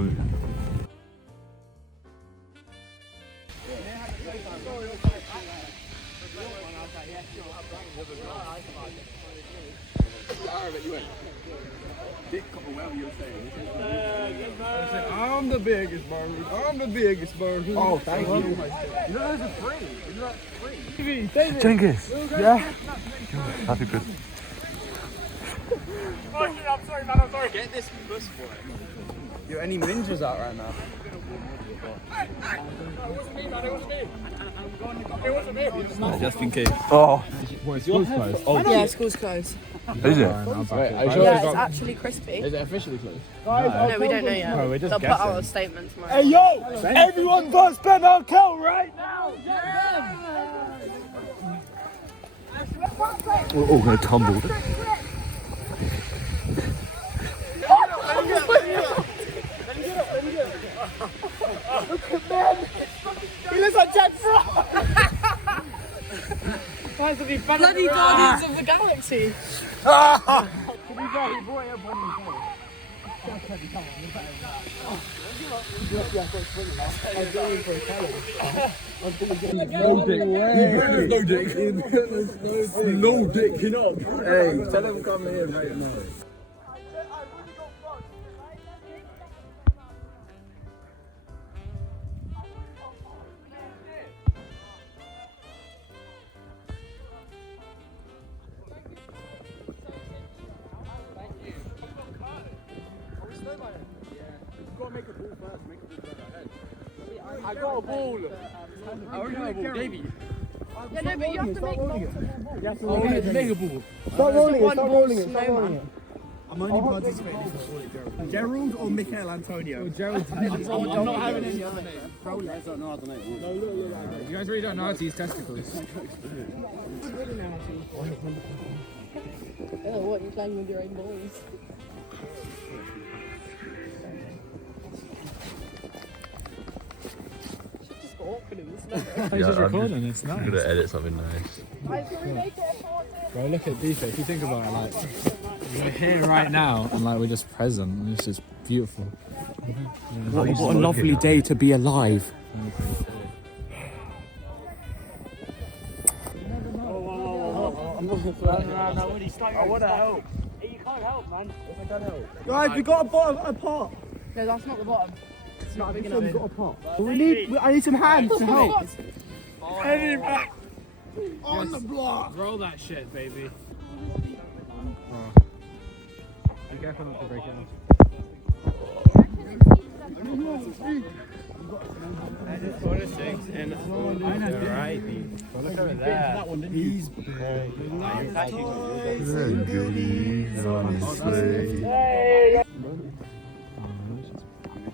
point. I'm the biggest bird. I'm the biggest bird. Oh, thank you. You know those are free. Isn't that free? Cengiz! Yeah. Happy Christmas. Oh, I'm sorry, man. I'm sorry. Get this bus for it. Yo, any ninjas out right now? It wasn't me, man. It wasn't me. It wasn't me. Just in case. Oh. What, is yours closed? Oh, yeah, school's closed. Is it? Wait, are you sure Yeah, it's actually crispy. Is it officially closed? No, we don't know yet. No, we're just They'll put guessing. out a statement tomorrow. Hey, yo! Everyone got spend our coat right now! We're all gonna tumble. He looks like Jack Frost! Bloody Guardians of the Galaxy! No dicking up. Hey, tell him come here right now. I got a ball. I already have a ball, Davey. Yeah, no, but you have to make multiple. Make a ball. Stop rolling it, stop rolling it, stop rolling it. I'm only participating if I call it Gerald or Michael Antonio. Gerald. I'm not having any other name. You guys really don't know how to use testicles. Oh, what, you playing with your own balls? He's just recording, it's nice. I'm gonna edit something nice. Bro, look at Deepa. If you think about it, like, we're here right now and like we're just present. And it's just beautiful. What a lovely day to be alive. I want to help. You can't help, man. If I don't help. Guys, we got a bottom, a pot. No, that's not the bottom. It's not big enough. We've got a pot. I need some hands to help. Heavy back. On the block. Roll that shit, baby. Be careful not to break it Look over there. He's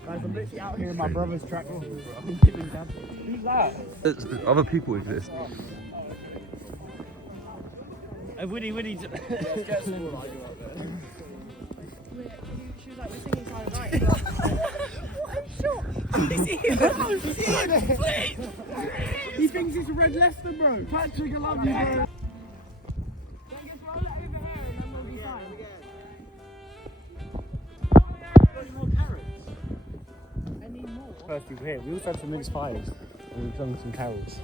Guys, I'm literally out here in my brother's tractor. Who's that? Other people exist. Woody. She was like, we're singing Silent Night. What a shot! He's eating it! He thinks it's a red Leicester, bro. Patrick, I love you, bro. First people here. We also had some mince pies. And we've done some carols.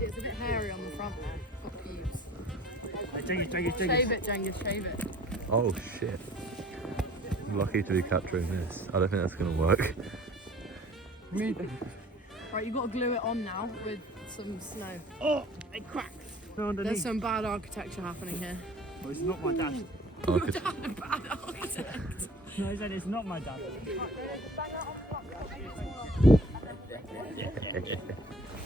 It's a bit hairy on the front there. Got pubes. Jengis. Shave it, Cengiz, shave it. Oh shit. I'm lucky to be capturing this. I don't think that's gonna work. Right, you've got to glue it on now with some snow. Oh, it cracked. There's some bad architecture happening here. Well, it's not my dad. Oh, Your dad, a bad architect. No, he said it's not my dad.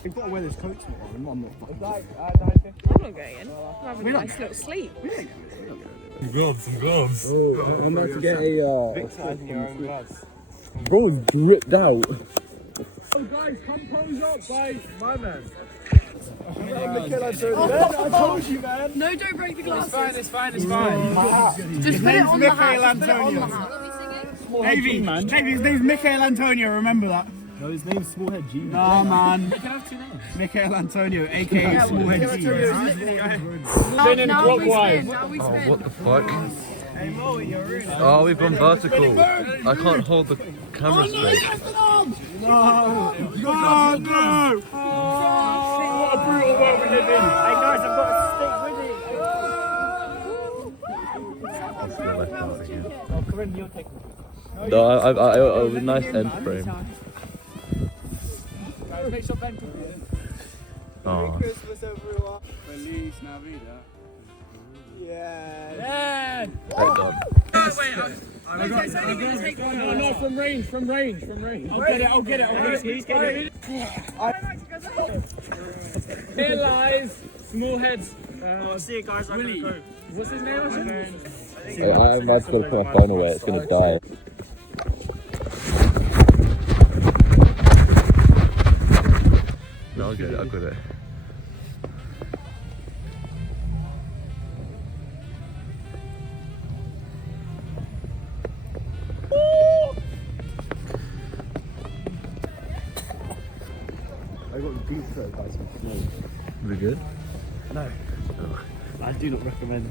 You've got to wear this coat tomorrow. I'm not fucking. I'm not going in. I'm having a nice little sleep. Some gloves. Oh, I'm about to get a Victorising your own gloves. bro dripped out. Oh, guys, come pose up, guys. My man. I told you, man. No, don't break the glasses. It's fine. Just put it on the hat. Just put it on the hat. Davey, his name's Michael Antonio, remember that? No, his name's Smallhead G. Nah, man. You can have two names. Michael Antonio, aka Smallhead G. Now we spin. Oh, what the fuck? Hey Mo, you're in. Oh, we've gone vertical. I can't hold the camera straight. No! No! What a brutal world we live in. Hey guys, I've got a stick with it. That's the left out again. Oh, Corinne, you're taking it. No, I was a nice end frame. Guys, make sure Ben can be in. Oh. Christmas, everyone. Feliz Navidad. Yeah. Yeah! Well done. No, from range. I'll get it. He's getting it. Here lies small heads. See you guys, I'm Willie. gonna go. What's his name? I'm just going to put my phone away, it's going to die. No, I'll get it. I got beat though by some snow. We good? No. I do not recommend